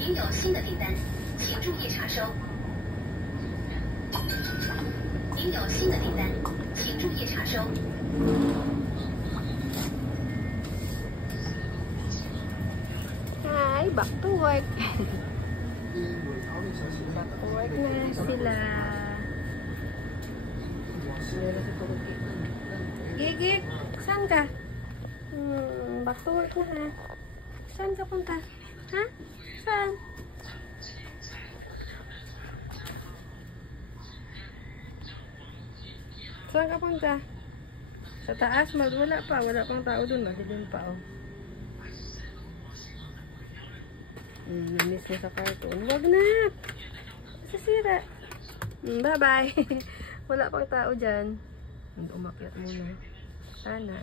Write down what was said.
您有新的订单，请注意查收。您有新的订单，请注意查收。Ay, back to work. Back to work na sila. Gigik, saan ka? Back to work na ha. Saan ka punta? Ha? Saan? Saan ka punta? Sa taas, wala pa. Wala pang tao dun. Madilim pa, oh. Namiss mo sa cartoon. Wag na! Sasira. Bye-bye. Wala pang tao dyan. Umakyat muna. Sana.